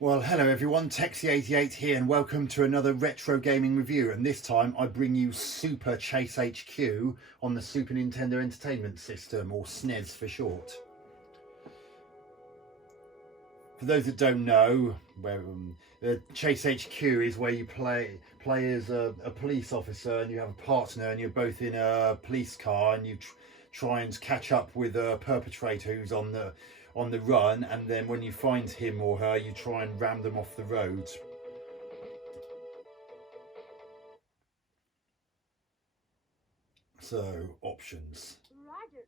Well, hello everyone, Texie88 here, and welcome to another retro gaming review. And this time I bring you Super Chase HQ on the Super Nintendo Entertainment System, or SNES for short. For those that don't know, the Chase HQ is where you play as a police officer, and you have a partner, and you're both in a police car, and you try and catch up with a perpetrator who's on the run, and then when you find him or her, you try and ram them off the road. So, options. Roger.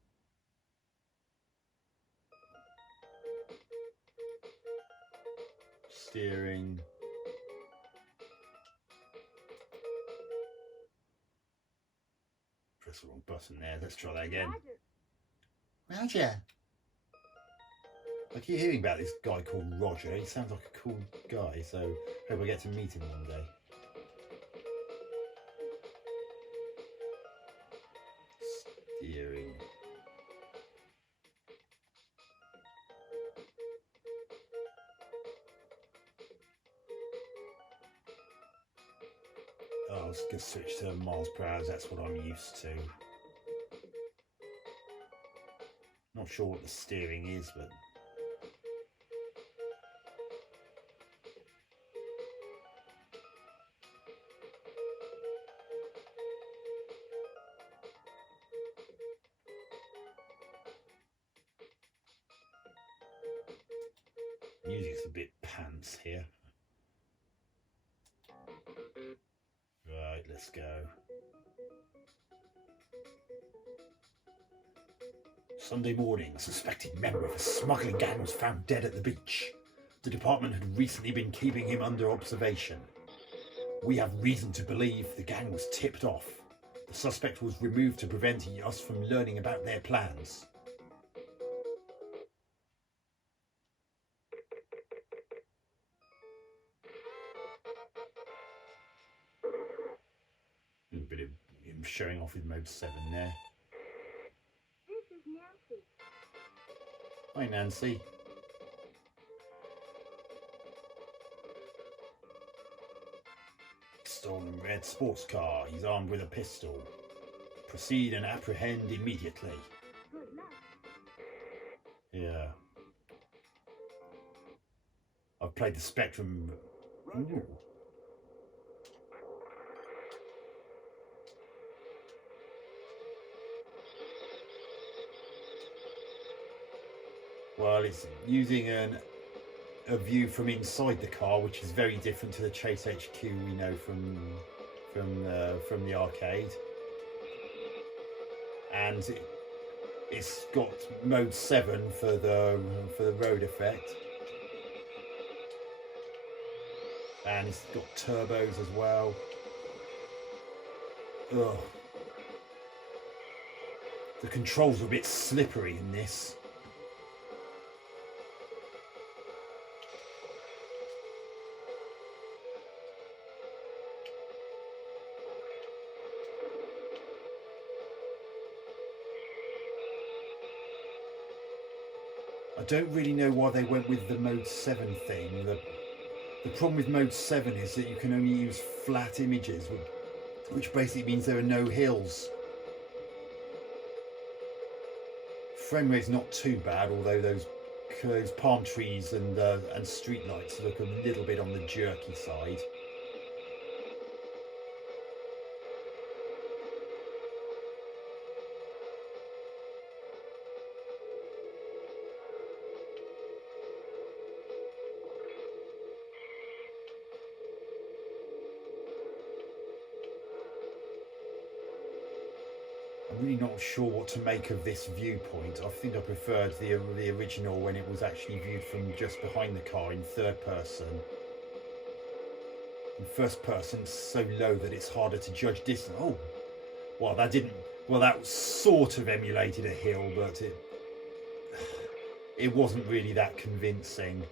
Steering. Press the wrong button there. Let's try that again. Roger. I keep hearing about this guy called Roger. He sounds like a cool guy, so hope I get to meet him one day. Steering. Oh, I was going to switch to miles per hour. That's what I'm used to. Not sure what the steering is, but music's a bit pants here. Right, let's go. Sunday morning, a suspected member of a smuggling gang was found dead at the beach. The department had recently been keeping him under observation. We have reason to believe the gang was tipped off. The suspect was removed to prevent us from learning about their plans. A bit of him showing off with mode 7 there. This is Nancy. Hi, Nancy. Stolen red sports car. He's armed with a pistol. Proceed and apprehend immediately. Good luck. Yeah. I've played the Spectrum. Ooh. Well, it's using a view from inside the car, which is very different to the Chase HQ we know from the arcade, and it's got mode 7 for the road effect, and it's got turbos as well. Ugh. The controls are a bit slippery in this. I don't really know why they went with the mode 7 thing. The problem with mode 7 is that you can only use flat images, which basically means there are no hills. Frame rate's not too bad, although those palm trees and street lights look a little bit on the jerky side. I'm really not sure what to make of this viewpoint. I think I preferred the original when it was actually viewed from just behind the car in third person. In first person, it's so low that it's harder to judge distance. Oh, well, that didn't. Well, that sort of emulated a hill, but it wasn't really that convincing.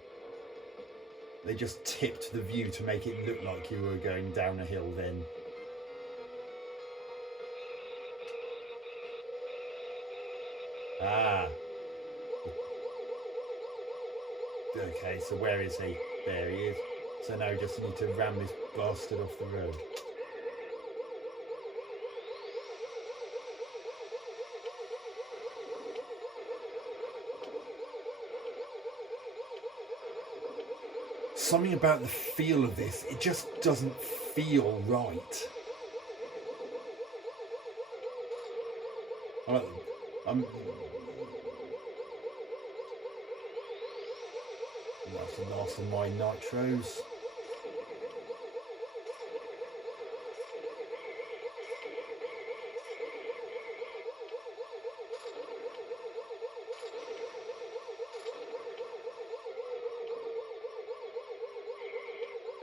They just tipped the view to make it look like you were going down a hill then. Ah. Okay, so where is he? There he is. So now we just need to ram this bastard off the road. Something about the feel of this, it just doesn't feel right. I'm that's the last of my nitros.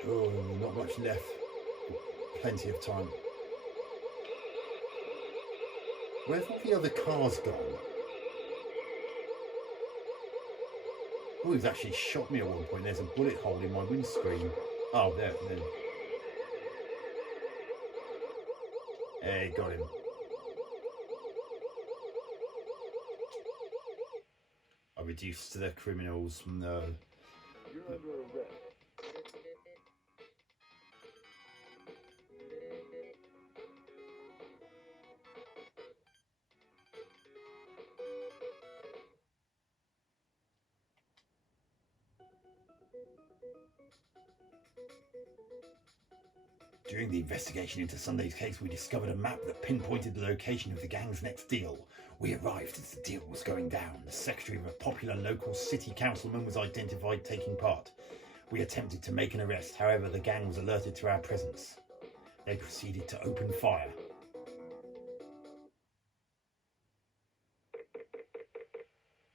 Oh, not much left. Plenty of time. Where's all the other cars gone? Oh, he's actually shot me at one point. There's a bullet hole in my windscreen. Oh, there. Hey, got him. I reduced the criminals from the... You're under arrest. During the investigation into Sunday's case, we discovered a map that pinpointed the location of the gang's next deal. We arrived as the deal was going down. The secretary of a popular local city councilman was identified taking part. We attempted to make an arrest, however the gang was alerted to our presence. They proceeded to open fire.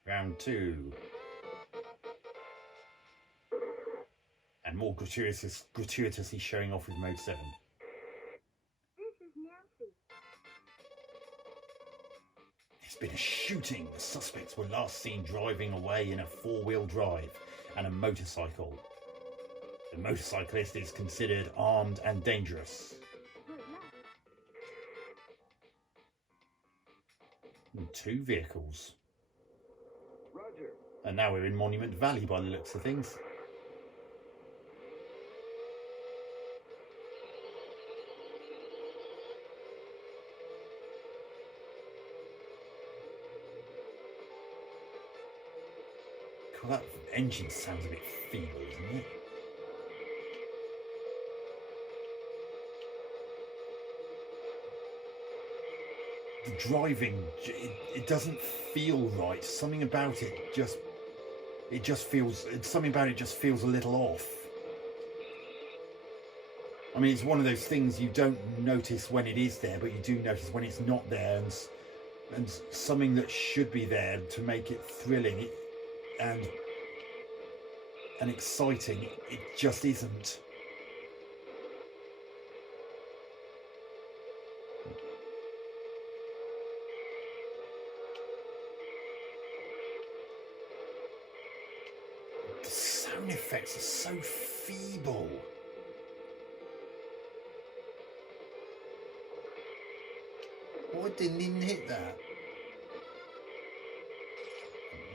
Round 2. And more gratuitously showing off with Mode 7. This is Nancy. There's been a shooting. The suspects were last seen driving away in a four-wheel drive and a motorcycle. The motorcyclist is considered armed and dangerous. Good luck. And 2 vehicles. Roger. And now we're in Monument Valley by the looks of things. God, that engine sounds a bit feeble, doesn't it? The driving, it doesn't feel right. Something about it just feels, something about it just feels a little off. I mean, it's one of those things you don't notice when it is there, but you do notice when it's not there, and something that should be there to make it thrilling and exciting, it just isn't. The sound effects are so feeble. Why didn't even hit that?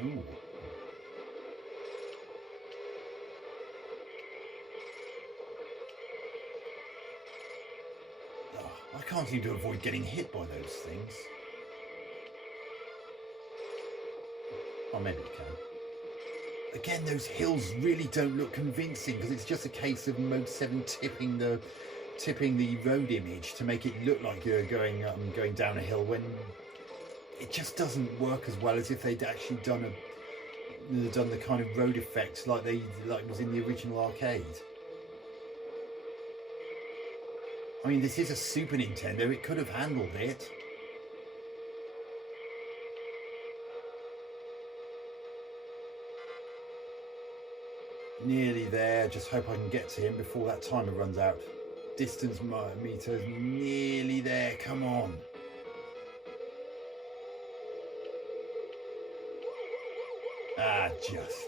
Ooh. Oh, I can't seem to avoid getting hit by those things. Oh, maybe I can. Again, those hills really don't look convincing because it's just a case of Mode 7 tipping the road image to make it look like you're going down a hill, when it just doesn't work as well as if they'd actually done the kind of road effects like was in the original arcade. I mean, this is a Super Nintendo, it could have handled it. Nearly there, just hope I can get to him before that timer runs out. Distance meters nearly there, come on. Ah, just.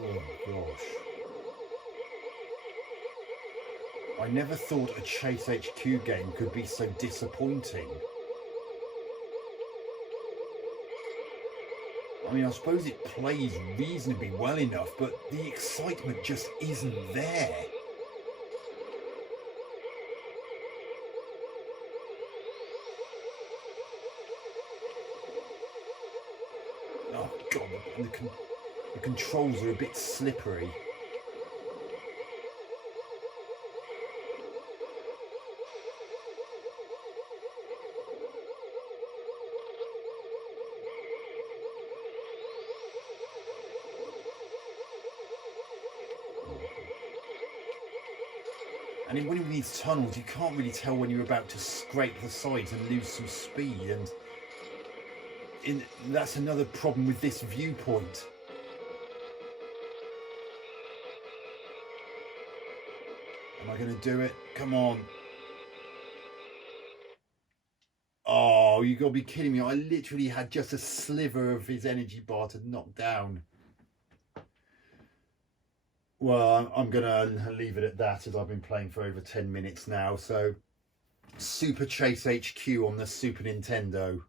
Oh gosh. I never thought a Chase HQ game could be so disappointing. I mean, I suppose it plays reasonably well enough, but the excitement just isn't there. Oh god, the controls are a bit slippery. And in one of these tunnels, you can't really tell when you're about to scrape the sides and lose some speed. And that's another problem with this viewpoint. Am I going to do it? Come on. Oh, you got to be kidding me. I literally had just a sliver of his energy bar to knock down. Well, I'm going to leave it at that, as I've been playing for over 10 minutes now. So, Super Chase HQ on the Super Nintendo.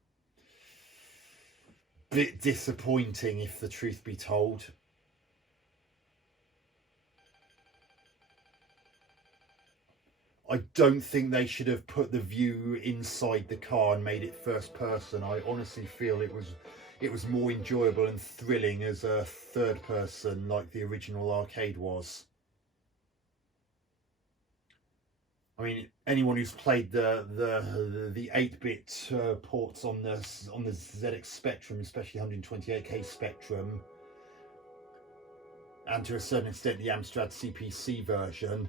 Bit disappointing, if the truth be told. I don't think they should have put the view inside the car and made it first person. I honestly feel it was more enjoyable and thrilling as a third person, like the original arcade was. I mean, anyone who's played the 8-bit ports on the ZX Spectrum, especially 128K Spectrum, and to a certain extent the Amstrad CPC version,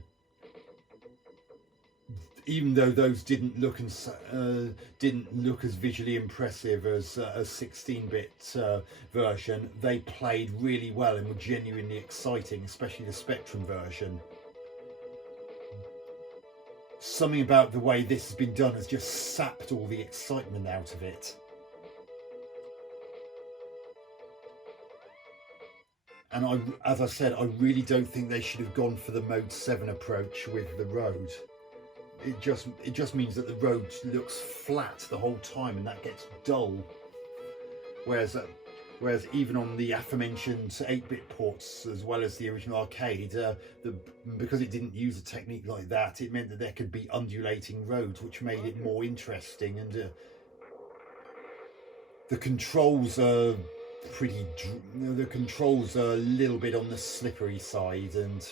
even though those didn't look as visually impressive as a 16-bit version, they played really well and were genuinely exciting, especially the Spectrum version. Something about the way this has been done has just sapped all the excitement out of it. And as I said, I really don't think they should have gone for the Mode 7 approach with the road. It just means that the road looks flat the whole time, and that gets dull. Whereas even on the aforementioned 8-bit ports, as well as the original arcade, because it didn't use a technique like that, it meant that there could be undulating roads, which made it more interesting. And the controls are the controls are a little bit on the slippery side, and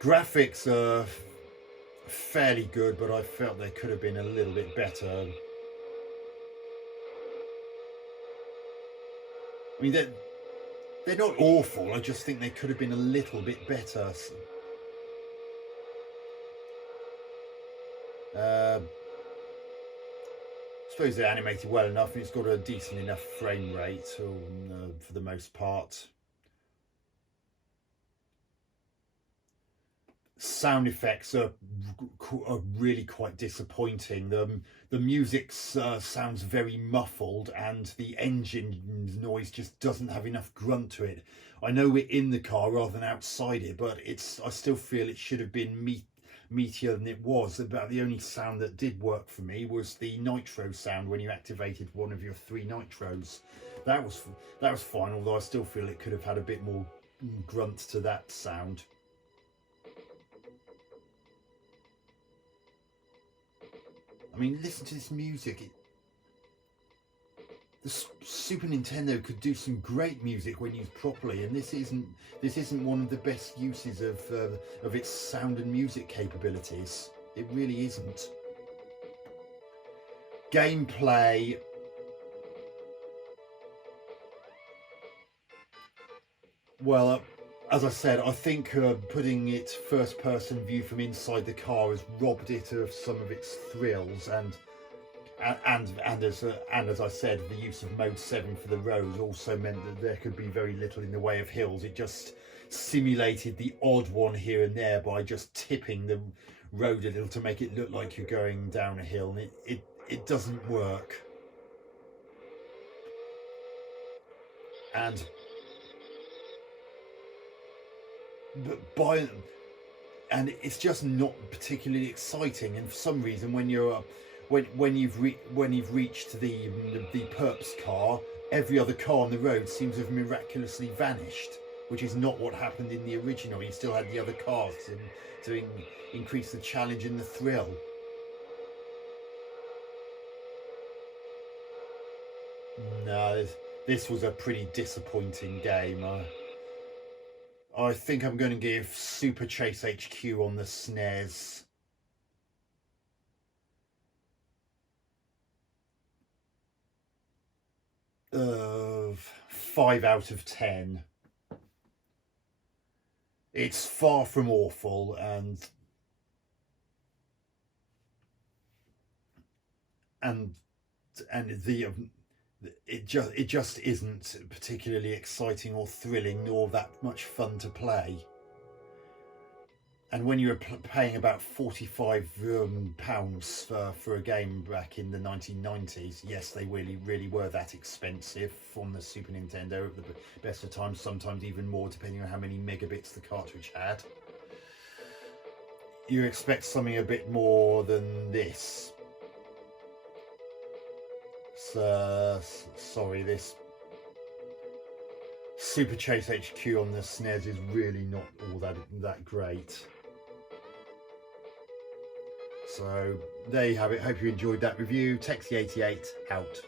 graphics are fairly good, but I felt they could have been a little bit better. I mean, they're not awful, I just think they could have been a little bit better. I suppose they're animated well enough, and it's got a decent enough frame rate for the most part. Sound effects are really quite disappointing. The music sounds very muffled, and the engine noise just doesn't have enough grunt to it. I know we're in the car rather than outside it, but I still feel it should have been meatier than it was. About the only sound that did work for me was the nitro sound when you activated one of your 3 nitros. That was fine, although I still feel it could have had a bit more grunt to that sound. I mean, listen to this music. The Super Nintendo could do some great music when used properly, and this isn't one of the best uses of its sound and music capabilities. It really isn't. Gameplay. Well, as I said, I think putting it first-person view from inside the car has robbed it of some of its thrills, and as I said, the use of Mode 7 for the road also meant that there could be very little in the way of hills. It just simulated the odd one here and there by just tipping the road a little to make it look like you're going down a hill, and it doesn't work. and by and it's just not particularly exciting. And for some reason, when you've reached the perps car, every other car on the road seems to have miraculously vanished, which is not what happened in the original. You still had the other cars to increase the challenge and the thrill. No, this was a pretty disappointing game. I think I'm going to give Super Chase HQ on the SNES of 5 out of 10. It's far from awful, and it just isn't particularly exciting or thrilling, nor that much fun to play. And when you were paying about £45 for a game back in the 1990s, yes, they really were that expensive from the Super Nintendo at the best of times, sometimes even more depending on how many megabits the cartridge had. You expect something a bit more than this. So, sorry, this Super Chase HQ on the SNES is really not all that great. So there you have it. Hope you enjoyed that review. Texie88 out.